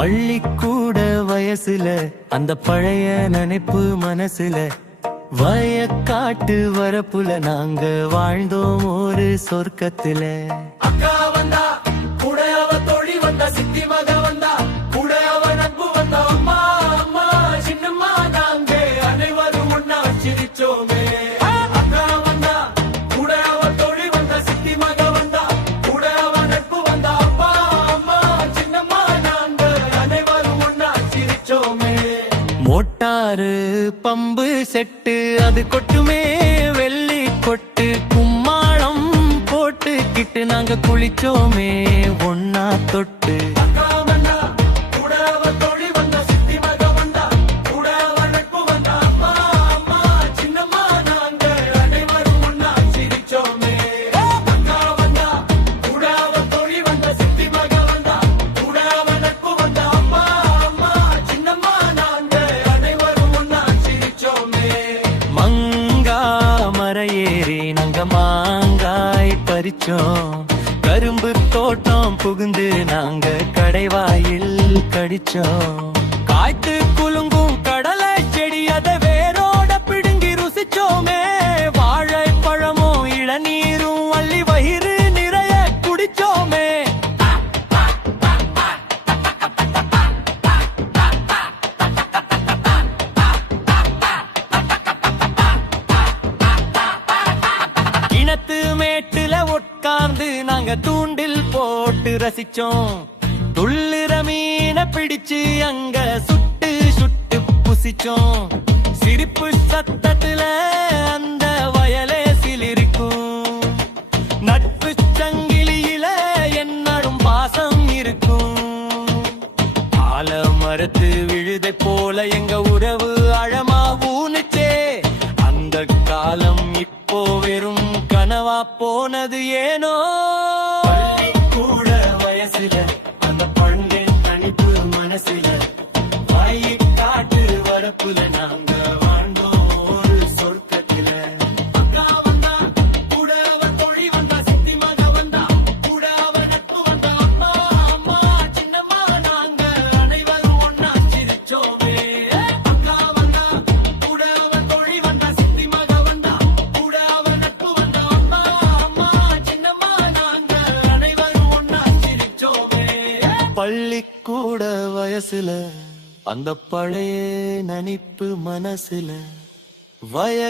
பள்ளிக்கூட வயசுல அந்த பழைய நினைப்பு மனசுல வயக்காட்டு வரப்புல நாங்க வாழ்ந்தோம் ஒரு சொர்க்கத்துல. அக்கா வந்தா கூட அவ தோழி வந்தா, சித்தி மக வந்தா கூட அவ நட்பு வந்தா, அம்மா அம்மா சின்னம்மா நாங்க அனைவரும் ஒன்னா சிரிச்சோமே. அக்கா வந்தா கூட அவ தோழி வந்தா, சித்தி மக வந்தா கூட அவ நட்பு வந்தா, அப்பா அம்மா சின்னம்மா நாங்க அனைவரும் ஒன்னா சிரிச்சோமே. மோட்டாரு பம்பு செட்டு அது கொட்டுமே வெள்ளி கொட்டு, கும்மாளம் போட்டுக்கிட்டு நாங்க குளிச்சோமே ஒன்னா தொட்டு. அக்கா வந்தா கூட அவ தோழி வந்தா, சித்தி மக வந்தா கூட அவ நட்பு வந்தா, அப்பா அம்மா சின்னம்மா நாங்க அனைவரும் ஒன்னா சிரிச்சோமே. அக்கா வந்தா கூட அவ தோழி வந்தா, சித்தி மக வந்தா கூட அவ நட்பு வந்தா, அப்பா அம்மா சின்னம்மா நாங்க அனைவரும் ஒன்னா சிரிச்சோமே. மங்கா மரையேறி நாங்க மாங்காய் பறிச்சோம், கரும்பு தோட்டம் புகுந்து நாங்க கடைவாயில் கடிச்சோம். காய்த்து குலுங்கும் கடலை செடி அதை வேரோட பிடுங்கி ருசிச்சோமே. வாழைப்பழமும் இளநீரும் அள்ளி வயிறு நிறைய குடிச்சோமே. கிணத்து மேட்டுல உட்கார்ந்து நாங்க தூண்டில் போட்டு ரசிச்சோம். துள்ளுற மீனை பிடிச்சு அங்க சுட்டு சுட்டு புசிச்சோம். சிரிப்பு சத்தத்துல அந்த வயலே சிலிருக்கும். நட்பு சங்கிலியில என்னடும் பாசம் இருக்கும். ஆல மரத்து விழுதை போல எங்க உறவு அழமா ஊனுச்சே. அந்த காலம் இப்போ வெறும் கனவா போனது ஏனோ. பள்ளிக்கூட வயசுல அந்த பழங்கின் தனிப்பு மனசுல வயக்காட்டு வரப்புல நாங்க வாழ்ந்தோம் ஒரு சொர்க்கத்துல. அக்கா வந்தா கூட அவ தோழி வந்தா, சித்தி மக வந்தா கூட அவ நட்பு வந்தா, அப்பா அம்மா சின்னம்மா நாங்க அனைவரும் ஒன்னா சிரிச்சோமே. அக்கா வந்தா கூட அவ தோழி வந்தா, சித்தி மக வந்தா கூட அவ நட்பு வந்தா, அப்பா அம்மா சின்னம்மா நாங்க அனைவரும் ஒன்னா சிரிச்சோமே. பள்ளிக்கூட வயசுல அந்த பழைய நினைப்பு மனசுல வய